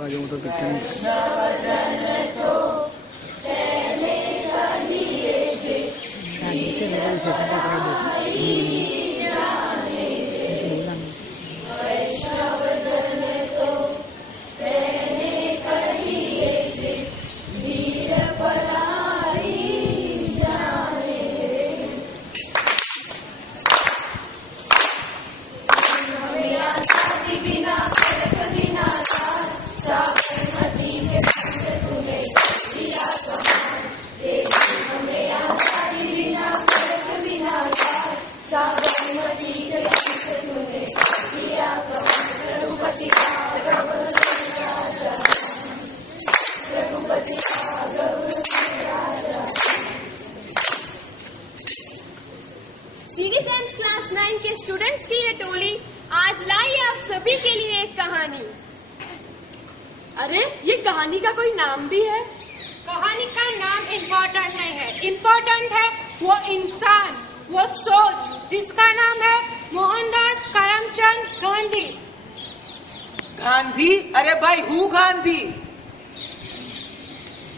बाजू तो कितने सीरीज एम्स क्लास 9 के स्टूडेंट्स की ये टोली आज लाई है आप सभी के लिए एक कहानी। अरे ये कहानी का कोई नाम भी है? कहानी का नाम इम्पोर्टेंट नहीं है, इम्पोर्टेंट है वो इंसान, वो सोच जिसका नाम है मोहनदास करमचंद गांधी। गांधी? अरे भाई हु गांधी?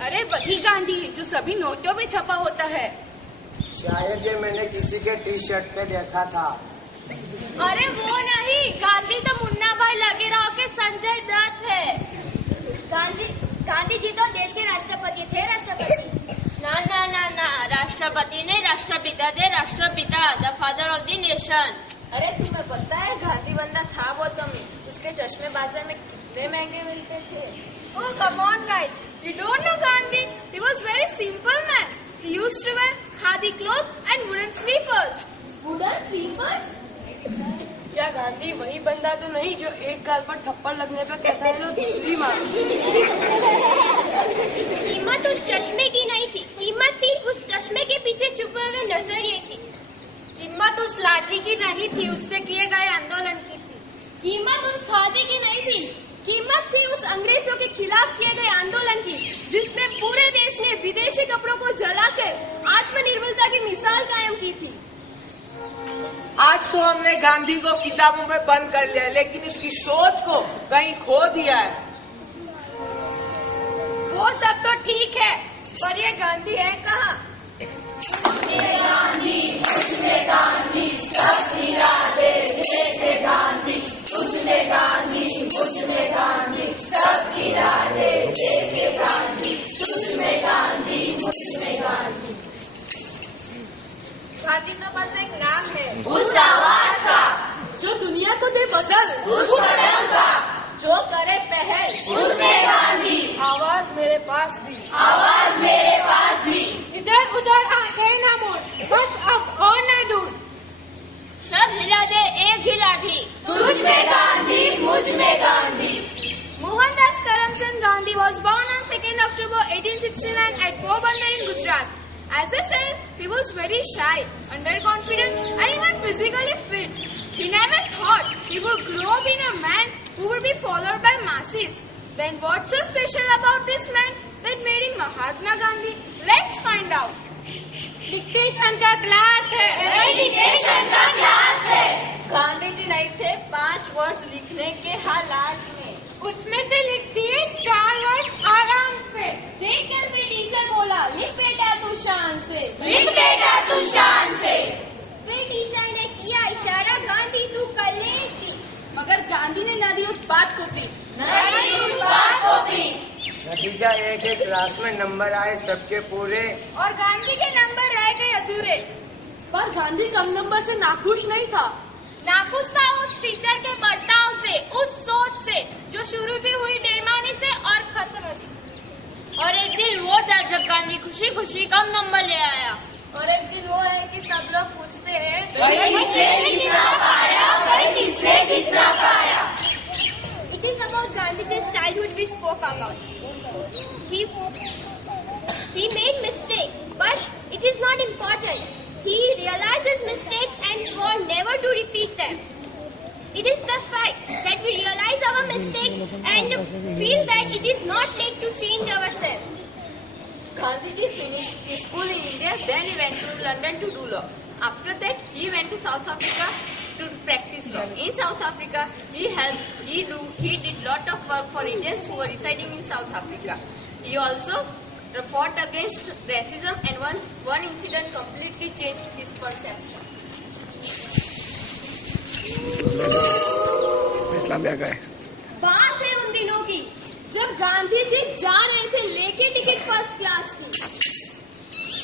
अरे वही गांधी जो सभी नोटों में छपा होता है। शायद ये मैंने किसी के टी शर्ट पे देखा था। अरे वो नहीं, गांधी तो मुन्ना भाई लगेराव के संजय दत्त है। गांधी जी तो देश के राष्ट्रपति थे। राष्ट्रपति ना ना ना ना, राष्ट्रपति ने राष्ट्रपिता थे, राष्ट्रपिता the father of the nation. अरे तुम्हें पता है गांधी बंदा था बहुत कमी, उसके चश्मे बाजार में कितने महंगे मिलते थे। Oh, come on guys, you don't know Gandhi? He was very simple man. He used to wear khadi clothes and wooden sleepers. Wooden sleepers? क्या गांधी वही बंदा तो नहीं जो एक गाल पर थप्पड़ लगने पर कहता है लो दूसरी मार? कीमत उस चश्मे की नहीं थी, कीमत थी उस चश्मे के पीछे छुपे हुए नजरिए की। कीमत उस लाठी की नहीं थी, उससे किए गए आंदोलन की थी। कीमत उस खादी की नहीं थी, कीमत थी उस अंग्रेजों के खिलाफ किए गए आंदोलन की, जिसने पूरे देश ने विदेशी कपड़ों को जलाकर आत्मनिर्भरता की मिसाल कायम की थी। आज तो हमने गांधी को किताबों में बंद कर लिया, लेकिन उसकी सोच को कहीं खो दिया है। वो सब तो ठीक है, पर ये गांधी है कहाँ? गांधी, मुझमें गांधी, सब गिरा दे, जैसे गांधी, मुझमें गांधी, मुझमें गांधी, सब गिरा दे, जैसे गांधी, मुझमें गांधी, मुझमें गांधी। गांधी के पास एक नाम है, उस आवाज का जो दुनिया को दे बदल, उस कदम का जो करे पहल, उससे गांधी। आवाज मेरे पास भी, आवाज मेरे पास भी। इधर उधर आंखें न मोड़, बस अब और न दूर। सब हिला दे एक ही लाठी, तुझ में गांधी, मुझ में Gandhi. Mohandas Karamchand Gandhi was born on 2nd October 1869 at Porbandar in Gujarat. As a child, he was very shy, underconfident, and even physically fit. He never thought he would grow up in a man who would be followed by masses. Then what's so special about this man that made him Mahatma Gandhi? Let's find out. Dictation का class है, dictation का class है। गांधी जी नहीं थे 5 वर्ष लिखने के हालात में, उसमें से लिख दिए 4 वर्ष आराम से। देख कर फिर टीचर बोला, लिख बेटा तू शान से, लिख बेटा तू शान से। फिर टीचर ने किया इशारा, गांधी तू कर ले थी। मगर गांधी ने ना दी उस बात को थी, नहीं उस बात को थी। नतीजा एक एक क्लास में नंबर आए सबके पूरे, और गांधी के नंबर रह गए अधूरे। पर गांधी कम नंबर से नाखुश नहीं था। नाखुश था उस टीचर के बर्ताव से, उस सोच से जो शुरू भी हुई बेईमानी से और खत्म हुई। और एक दिन वो था जब गांधी खुशी खुशी कम नंबर ले आया। और एक दिन वो है कि सब लोग पूछते हैं, किसने कितना पाया, किसने कितना पाया। It is about Gandhi's childhood we spoke about. He made mistakes, but it is not important. He realized his mistakes and swore never to repeat them. It is the fact that we realize our mistakes and feel that it is not late to change ourselves. Gandhiji finished his school in India, then he went to London to do law. After that, he went to South Africa to practice law. In South Africa, he did lot of work for Indians who were residing in South Africa. He also fought against racism, and one incident completely changed his perception. बात है उन दिनों की जब गांधी जी जा रहे थे लेके टिकट फर्स्ट क्लास की।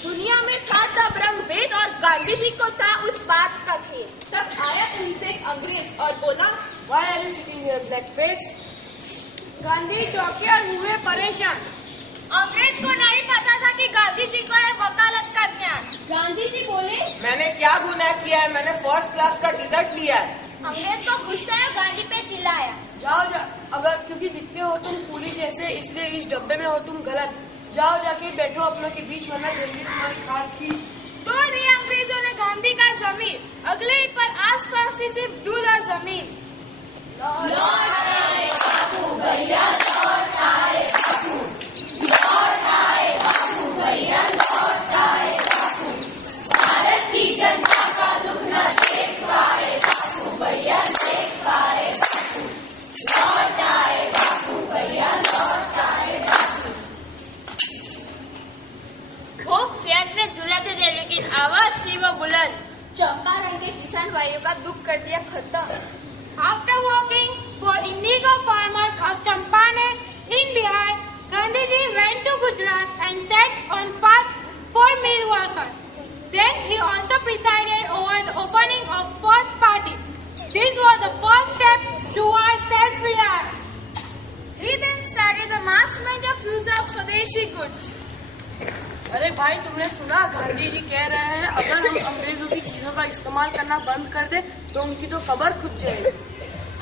दुनिया में था तब रंग-भेद और गांधी जी को था उस बात का खेद। तब आया उनसे एक अंग्रेज और बोला, Why are you sitting here, blackface? Gandhi चौकिया हुए परेशान। अंग्रेज को नहीं पता था कि गांधी जी को है वकालत का ज्ञान। गांधी जी बोले, मैंने क्या गुनाह किया है? मैंने फर्स्ट क्लास का टिकट लिया है। अंग्रेज को गुस्सा आया, गांधी पे चिल्लाया, जाओ अगर क्योंकि दिखते हो तुम पुलिस जैसे, इसलिए इस डब्बे में हो तुम गलत। जाओ जाके बैठो अपनों के बीच, वरना जल्दी तुम्हारी खाल की। तोड़ दिया अंग्रेजों ने गांधी का जमीर, अगले ही पर आसपास से सिर्फ धूल और जमीन। भूख प्यास में झुलते थे, लेकिन आवाज थी वो बुलंद। चंपारण के किसान भाइयों का दुख कर दिया खत्म। After working for indigo farmers of Champaran in Bihar, Gandhiji went to Gujarat and set on fast for mill workers. Then he also presided over the opening of first party. This was the first step towards self-reliance. He then started the mass movement of use of Swadeshi goods. अरे भाई, तुमने सुना गांधी जी कह रहे हैं अगर हम अंग्रेजों की चीजों का इस्तेमाल करना बंद कर दे तो उनकी तो खबर खुद जाएगी।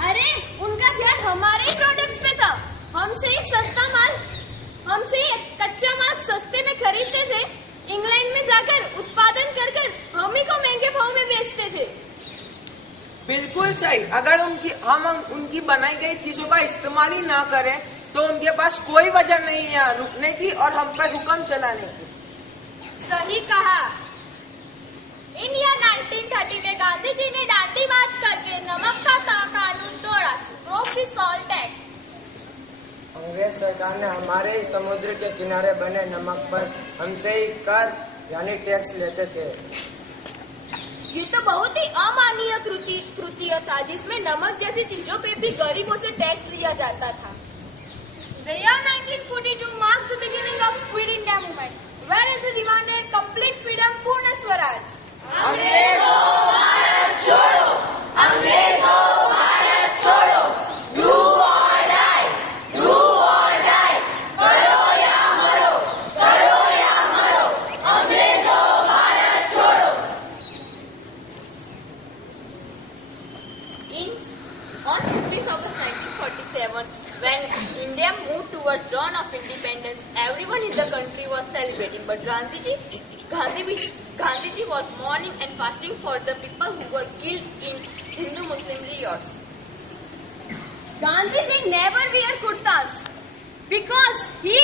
अरे उनका ध्यान हमारे ही प्रोडक्ट्स पे था। हमसे ही कच्चा माल सस्ते में खरीदते थे, इंग्लैंड में जाकर उत्पादन कर हम ही को महंगे भाव में बेचते थे। बिल्कुल सही। अगर हम उनकी बनाई गई चीजों का इस्तेमाल ही ना करें तो उनके पास कोई वजह नहीं है रुकने की और हम पर हुक्म चलाने की। सही कहा। इंडिया 1930 में गांधी जी ने डांडी मार्च करके नमक का कानून तोड़ा, ब्रोक द सॉल्ट एक्ट। अंग्रेज सरकार ने हमारे ही समुद्र के किनारे बने नमक पर हमसे ही कर यानी टैक्स लेते थे। ये तो बहुत ही अमानवीय कृत्य था, जिसमें नमक जैसी चीजों पे भी गरीबों से टैक्स लिया जाता था। The year 1942 marks the beginning of Quit India movement, whereas he demanded complete freedom, Purna Swaraj. अंग्रेजों भारत छोड़ो, अंग्रेजों भारत छोड़ो, do or die, करो या मरो, अंग्रेजों भारत छोड़ो। On 15th August 1947, when India moved towards dawn of independence, everyone in the country was celebrating. But Gandhiji was mourning and fasting for the people who were killed in Hindu-Muslim riots. Gandhiji never wear kurtas because he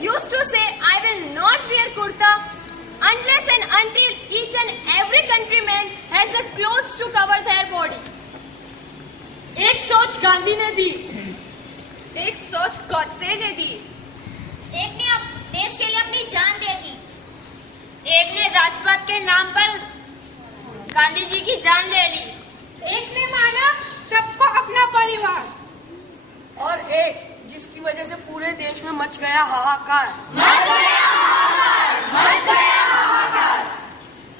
used to say, I will not wear kurta unless and until each and every countryman has a clothes to cover their body. एक सोच गांधी ने दी, एक सोच गॉडसे ने दी, एक ने देश के लिए अपनी जान दे दी, एक ने राजपथ के नाम पर गांधी जी की जान दे दी, एक ने माना सबको अपना परिवार, और एक जिसकी वजह से पूरे देश में मच गया हाहाकार।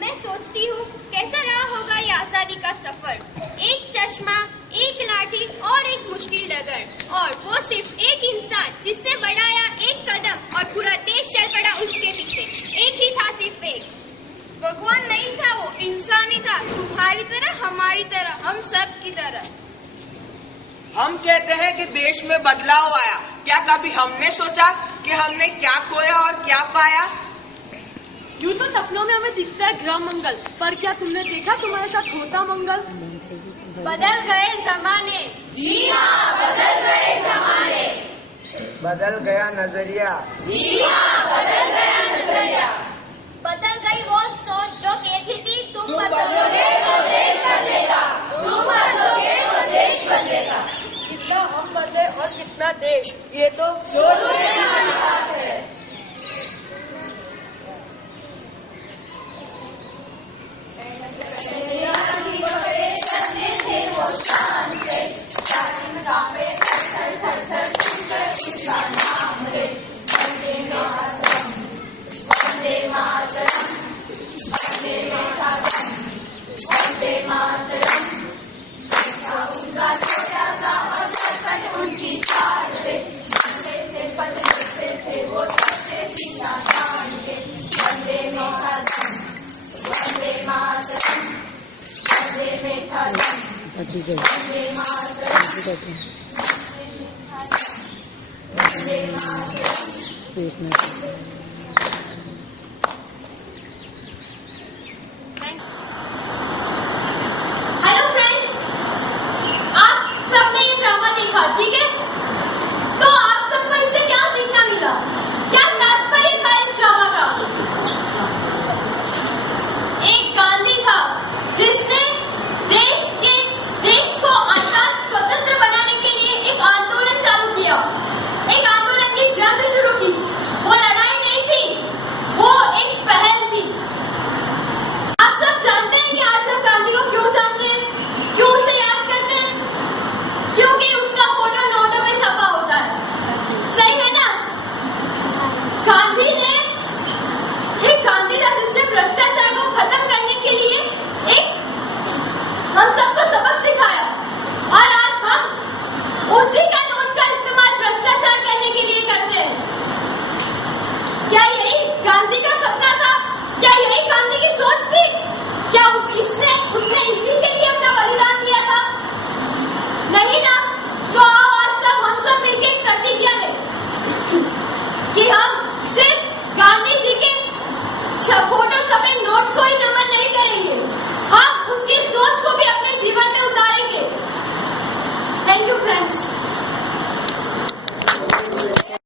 मैं सोचती हूँ कैसा रहा होगा ये आजादी का सफर। एक चश्मा, एक लाठी और एक मुश्किल डगर, और वो सिर्फ एक इंसान जिससे बढ़ाया एक कदम और पूरा देश चल पड़ा उसके पीछे। एक ही था, सिर्फ एक। भगवान नहीं था, वो इंसान ही था, तुम्हारी तरह, हमारी तरह, हम सब की तरह। हम कहते हैं कि देश में बदलाव आया, क्या कभी हमने सोचा कि हमने क्या खोया और क्या पाया? यूँ तो सपनों में हमें दिखता है ग्रह मंगल, पर क्या तुमने देखा तुम्हारे साथ होता मंगल? बदल गए जमाने। जी हाँ, बदल गए जमाने। बदल गया नजरिया। जी हाँ, बदल गया नजरिया। बदल गई वो सोच जो कहती थी तुम बदलोगे तो देश बदलेगा। कितना हम बदले और कितना देश, ये तो Space